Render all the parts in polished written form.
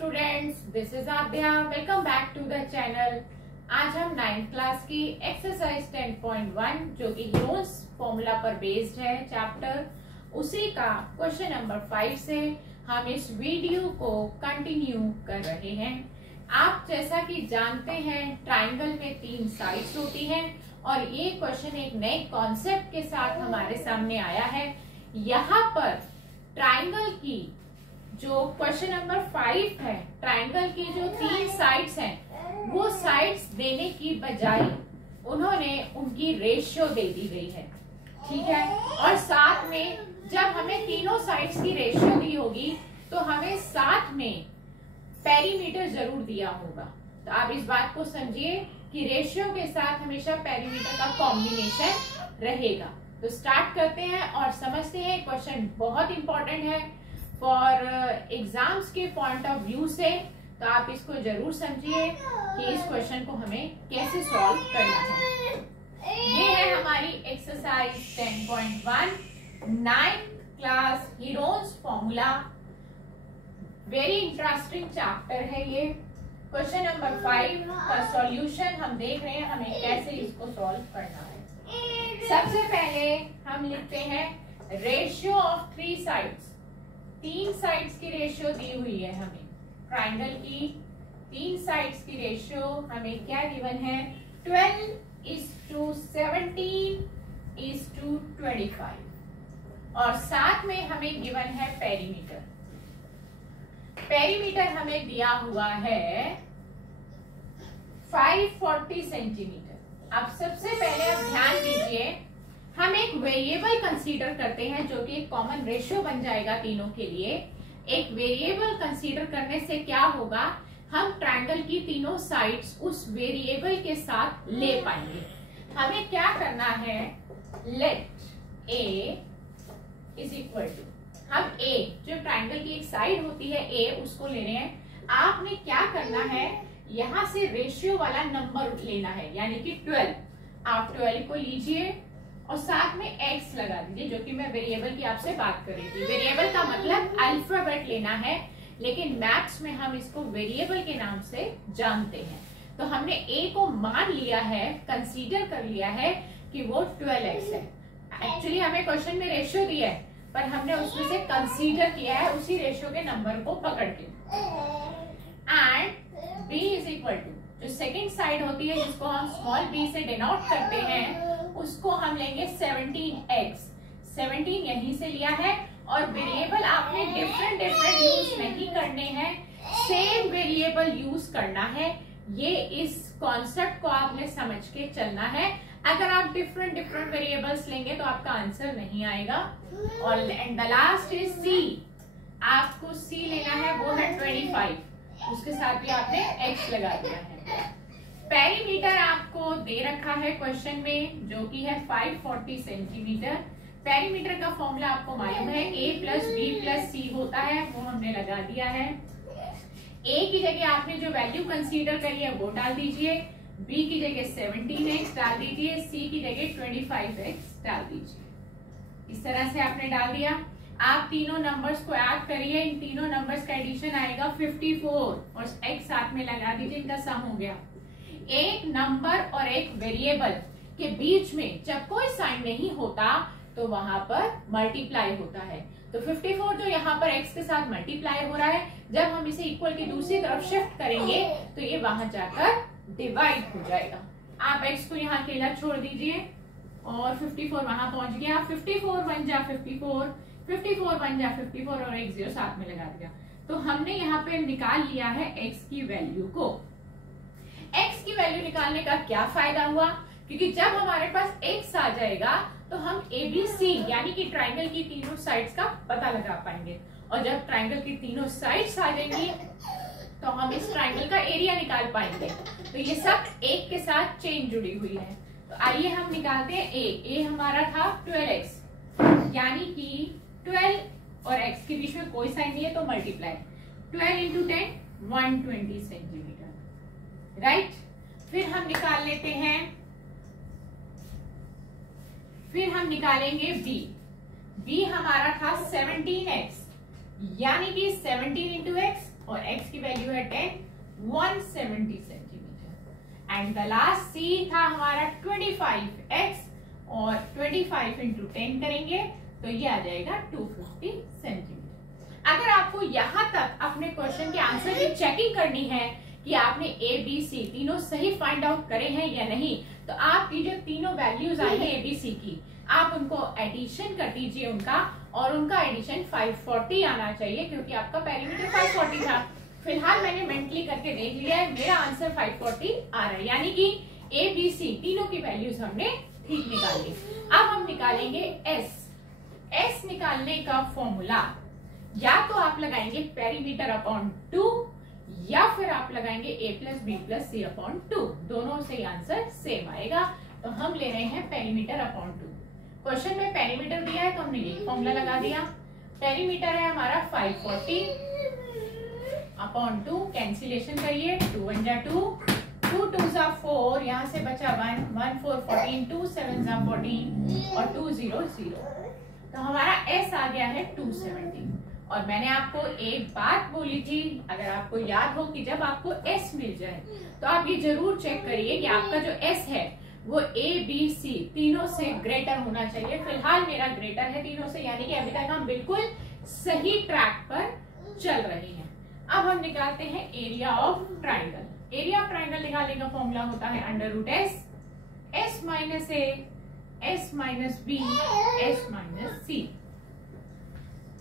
Students, this is Aadya. Welcome back to the channel. आज हम 9th class की exercise 10.1 जो कि हीरोन्स फॉर्मूला पर बेस्ड है चैप्टर, उसी का क्वेश्चन नंबर 5 से हम इस वीडियो को कंटिन्यू कर रहे हैं। आप जैसा कि जानते हैं ट्राइंगल में 3 साइड्स होती हैं और ये क्वेश्चन एक नए कॉन्सेप्ट के साथ हमारे सामने आया है। यहाँ पर ट्राइंगल की जो क्वेश्चन नंबर 5 है, ट्राइंगल की जो 3 साइड्स हैं वो साइड्स देने की बजाय उन्होंने उनकी रेशियो दे दी गई है, ठीक है। और साथ में जब हमें तीनों साइड्स की रेशियो दी होगी तो हमें साथ में पेरीमीटर जरूर दिया होगा। तो आप इस बात को समझिए कि रेशियो के साथ हमेशा पेरीमीटर का कॉम्बिनेशन रहेगा। तो स्टार्ट करते हैं और समझते हैं। क्वेश्चन बहुत इंपॉर्टेंट है फॉर एग्जाम्स के पॉइंट ऑफ व्यू से, तो आप इसको जरूर समझिए कि इस क्वेश्चन को हमें कैसे सॉल्व करना है। ये है हमारी exercise 10.1 9th class Heron's formula. Very interesting chapter है ये। क्वेश्चन नंबर 5 का सॉल्यूशन हम देख रहे हैं, हमें कैसे इसको सॉल्व करना है। सबसे पहले हम लिखते हैं रेशियो ऑफ 3 साइड्स। 3 साइड्स की रेशियो दी हुई है हमें। ट्राइंगल की 3 साइड्स की रेशियो हमें क्या गिवन है? 12:17:25 और साथ में हमें गिवन है पेरीमीटर। पेरीमीटर हमें दिया हुआ है 540 सेंटीमीटर। अब सबसे पहले आप ध्यान दीजिए, हम एक वेरिएबल कंसीडर करते हैं जो कि एक कॉमन रेशियो बन जाएगा तीनों के लिए। एक वेरिएबल कंसीडर करने से क्या होगा, हम ट्रायंगल की तीनों साइड्स उस वेरिएबल के साथ ले पाएंगे। हमें क्या करना है, let a is equal to, हम ए जो ट्रायंगल की एक साइड होती है ए, उसको ले रहे हैं। आपने क्या करना है, यहां से रेशियो वाला नंबर लेना है, यानी कि 12। आप 12 को लीजिए और साथ में x लगा दीजिए, जो कि मैं वेरिएबल की आपसे बात कर रही थी। वेरिएबल का मतलब अल्फाबेट लेना है, लेकिन मैथ्स में हम इसको वेरिएबल के नाम से जानते हैं। तो हमने a को मान लिया है, कंसीडर कर लिया है कि वो 12x है। एक्चुअली हमें क्वेश्चन में रेशियो दिया है, पर हमने उसमें से कंसीडर किया है उसी रेशियो के नंबर को पकड़ के। And b is equal to, जो सेकेंड साइड होती है जिसको हम स्मॉल b से डिनोट करते हैं, उसको हम लेंगे 17x। 17 यहीं से लिया है और वेरिएबल आपने डिफरेंट यूज नहीं करने हैं, सेम वेरिएबल यूज करना है। ये इस कॉन्सेप्ट को आपने समझ के चलना है। अगर आप डिफरेंट वेरिएबल्स लेंगे तो आपका आंसर नहीं आएगा। और द लास्ट इज c। आपको c लेना है, वो है 25, उसके साथ भी आपने x लगा दिया है। पेरीमीटर आपको दे रखा है क्वेश्चन में, जो कि है 540 सेंटीमीटर। पेरीमीटर का फॉर्मूला आपको मालूम है, a + b + c होता है, वो हमने लगा दिया है। a की जगह आपने जो वैल्यू कंसीडर करी है वो डाल दीजिए, b की जगह 17x डाल दीजिए, c की जगह 25x डाल दीजिए। इस तरह से आपने डाल दिया। आप तीनों नंबर्स को ऐड करिए, इन तीनों नंबर्स का एडिशन आएगा 54 और x साथ में लगा दीजिए, इनका सम हो गया। एक नंबर और एक वेरिएबल के बीच में जब कोई साइन नहीं होता तो वहां पर मल्टीप्लाई होता है। तो 54 जो यहाँ पर x के साथ मल्टीप्लाई हो रहा है, जब हम इसे इक्वल की दूसरी तरफ शिफ्ट करेंगे तो ये वहां जाकर डिवाइड हो जाएगा। आप x को यहाँ अकेला छोड़ दीजिए और 54 वहां पहुंच गया। 54 1 जा 54, 54 1 जा 54 और एक 0 साथ में लगा दिया। तो हमने यहाँ पे निकाल लिया है x की वैल्यू को। x की वैल्यू निकालने का क्या फायदा हुआ, क्योंकि जब हमारे पास x आ जाएगा तो हम ABC यानी कि ट्राइंगल की तीनों साइड्स का पता लगा पाएंगे। और जब ट्राइंगल की तीनों साइड्स आ जाएंगी तो हम इस ट्राइंगल का एरिया निकाल पाएंगे। तो ये सब एक के साथ चेन जुड़ी हुई है। तो आइए हम निकालते हैं a हमारा था 12x, यानी कि 12 और x के बीच में कोई साइन नहीं है तो मल्टीप्लाई 12 × 10 120 सेंटीमीटर, राइट। फिर हम निकाल लेते हैं, फिर हम निकालेंगे b हमारा था 17x, यानी कि 17 × x और x की वैल्यू है 10, 170 centimetre. And the last c था हमारा 25x, और 25 इंटू 10 करेंगे तो ये आ जाएगा 250 सेंटीमीटर। अगर आपको यहाँ तक अपने क्वेश्चन के आंसर की चेकिंग करनी है कि आपने ए बी सी तीनों सही फाइंड आउट करे हैं या नहीं, तो आपकी जो तीनों वैल्यूज आई है ए बी सी की, आप उनको एडिशन कर दीजिए उनका, और उनका एडिशन 540 आना चाहिए, क्योंकि आपका पेरीमीटर 540 था। फिलहाल मैंने मेंटली करके देख लिया है, मेरा आंसर 540 आ रहा है, यानी कि ए बी सी तीनों की वैल्यूज हमने ठीक निकाल ली। अब हम निकालेंगे एस। एस निकालने का फॉर्मूला या तो आप लगाएंगे पेरीमीटर अपॉन 2, या फिर आप लगाएंगे a plus b plus c upon 2, दोनों से आंसर सेम आएगा। तो हम ले रहे हैं पेरीमीटर अपॉन 2। क्वेश्चन में पेरीमीटर दिया है तो हमने यही फॉर्मूला लगा दिया। पेरीमीटर है हमारा 540 अपॉन 2, कैंसिलेशन करिए, 2 1 जा 2, 2 2 जा 4, यहाँ से बचा 1, 1 4 14, 2 7 जा 14 और 2 0 0। तो हमारा S आ गया है 270। और मैंने आपको एक बात बोली थी, अगर आपको याद हो कि जब आपको S मिल जाए तो आप ये जरूर चेक करिए कि आपका जो S है वो A B C तीनों से ग्रेटर होना चाहिए। फिलहाल मेरा ग्रेटर है तीनों से, यानी कि अभी तक हम बिल्कुल सही ट्रैक पर चल रहे हैं। अब हम निकालते हैं area of triangle. Area of triangle निकालने का फॉर्मूला होता है under root S, S minus A, S minus B, S minus C.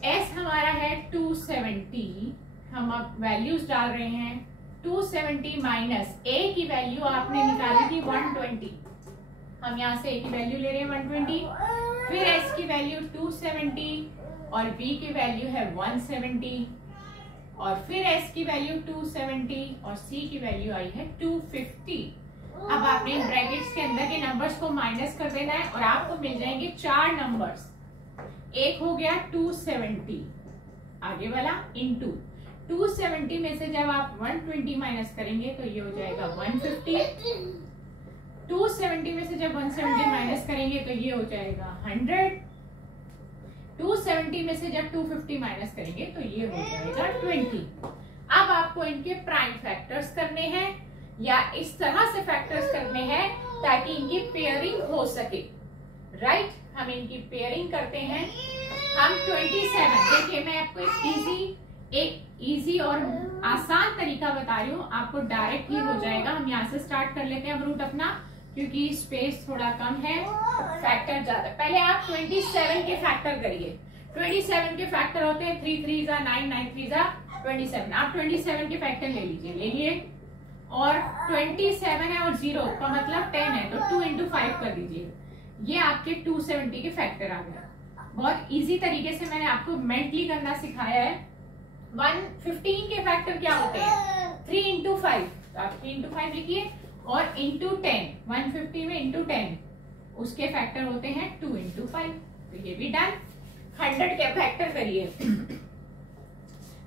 S हमारा है 270, हम अब वैल्यूज डाल रहे हैं। 270 माइनस ए की वैल्यू आपने निकाली थी 120, हम यहाँ से ए की वैल्यू ले रहे हैं 120, फिर एस की वैल्यू 270 और बी की वैल्यू है 170, और फिर एस की वैल्यू 270 और सी की वैल्यू आई है 250। अब आपने इन ब्रैकेट्स के अंदर के नंबर्स को माइनस कर देना है और आपको मिल जाएंगे 4 नंबर्स। एक हो गया 270, आगे वाला इनटू 270 में से जब आप 120 माइनस करेंगे तो ये हो जाएगा 150। 270 में से जब 170 माइनस करेंगे तो ये हो जाएगा 100। 270 में से जब 250 माइनस करेंगे तो ये हो जाएगा 20। अब आपको इनके प्राइम फैक्टर्स करने हैं, या इस तरह से फैक्टर्स करने हैं ताकि इनकी पेयरिंग हो सके। राइट, हम इनकी पेयरिंग करते हैं। हम 27, देखिए मैं आपको एक इजी और आसान तरीका बता रही हूँ, आपको डायरेक्ट ही हो जाएगा। हम यहाँ से स्टार्ट कर लेते हैं अब रूट अपना, क्योंकि स्पेस थोड़ा कम है, फैक्टर ज्यादा। पहले आप 27 के फैक्टर करिए। 27 के फैक्टर होते हैं 3 3 जा 9, 9 3 जा 27। आप 27 के फैक्टर ले लीजिए, ले लिए, और 27 है और 0 का मतलब 10 है, तो 2 इंटू 5 कर दीजिए। ये आपके 270 के फैक्टर आ गया। बहुत इजी तरीके से मैंने आपको मेंटली करना सिखाया है। 115 के फैक्टर क्या होते हैं? 3 इंटू 5, तो आप 3 इंटू 5 लिखिए, और इंटू 10, 150 में इंटू 10 उसके फैक्टर होते हैं 2 इंटू 5। तो ये भी डन। 100 के फैक्टर करिए।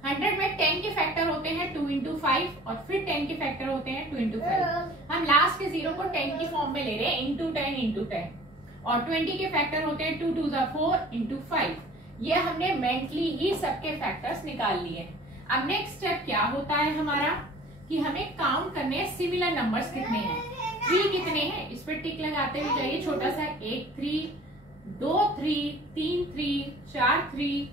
100 में 10 के फैक्टर होते हैं 2 इंटू 5, और फिर 10 के फैक्टर होते हैं 2 इंटू 5। हम लास्ट के 0 को 10 की फॉर्म में ले रहे हैं, इंटू 10 इंटू 10। और 20 के फैक्टर होते हैं 2 2 जा 4 इंटू 5। ये हमने मेंटली ही सबके फैक्टर्स निकाल लिए। अब नेक्स्ट स्टेप क्या होता है हमारा, कि हमें काउंट करने हैं सिमिलर नंबर्स कितने हैं। 3 कितने हैं, इस पर टिक लगाते हुए जाइए, छोटा सा 1 3, 2 3, 3 3, 4 3,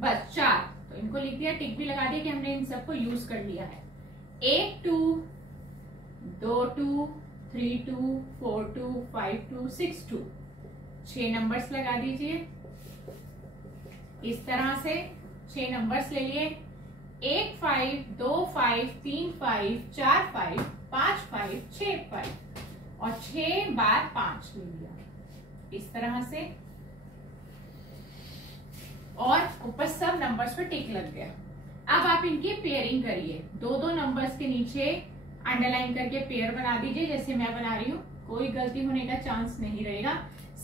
बस 4। तो इनको लिख दिया, टिक भी लगा दिया कि हमने इन सबको यूज कर लिया है। 1 2, 2 2, 3 2, 4 2, 5 2, 6 2, 6 नंबर्स लगा दीजिए। इस तरह से 6 नंबर्स ले लिए। 1 5, 2 5, 3 5, 4 5, 5 5, 6 5, और 6 बार 5 ले लिया इस तरह से, और ऊपर सब नंबर्स पे टिक लग गया। अब आप इनकी पेयरिंग करिए। 2 नंबर्स के नीचे अंडरलाइन करके पेयर बना दीजिए, जैसे मैं बना रही हूँ। कोई गलती होने का चांस नहीं रहेगा,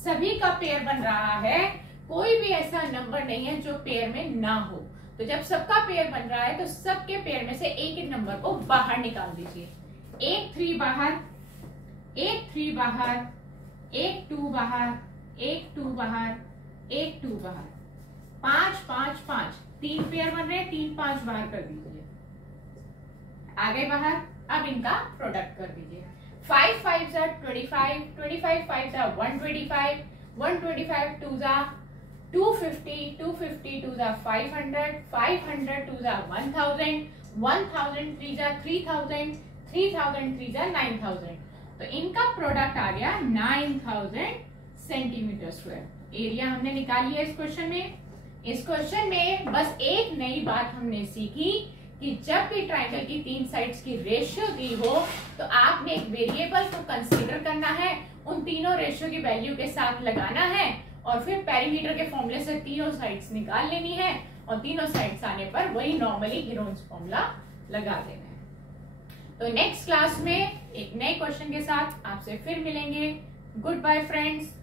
सभी का पेयर बन रहा है, कोई भी ऐसा नंबर नहीं है जो पेयर में ना हो। तो जब सबका पेयर बन रहा है तो सबके पेयर में से एक एक नंबर को बाहर निकाल दीजिए। 1 3 बाहर, 1 3 बाहर, 1 2 बाहर, 1 2 बाहर, 1 2 बाहर, 5 5 5, 3 पेयर बन रहे हैं, 3 5 बाहर कर दीजिए। आ गए बाहर। अब इनका प्रोडक्ट कर दीजिए। 5 5 जा 25, 25 5 जा 125, 125 2 जा 250, 250 2 जा 500, 500 2 जा 1000, 1000 3 जा 3000, 3000 3 जा 9000। तो इनका प्रोडक्ट आ गया 9000 सेंटीमीटर स्क्वायर। एरिया हमने निकाल लिया इस क्वेश्चन में। इस क्वेश्चन में बस एक नई बात हमने सीखी कि जब भी ट्राइंगल की 3 साइड्स की रेशियो दी हो तो आपने एक वेरिएबल को कंसीडर करना है, उन तीनों रेशियो की वैल्यू के साथ लगाना है और फिर पेरीमीटर के फॉर्मूले से तीनों साइड्स निकाल लेनी है और तीनों साइड्स आने पर वही नॉर्मली गिरोन्स फॉर्मूला लगा देना है। तो नेक्स्ट क्लास में एक नए क्वेश्चन के साथ आपसे फिर मिलेंगे। Good bye friends.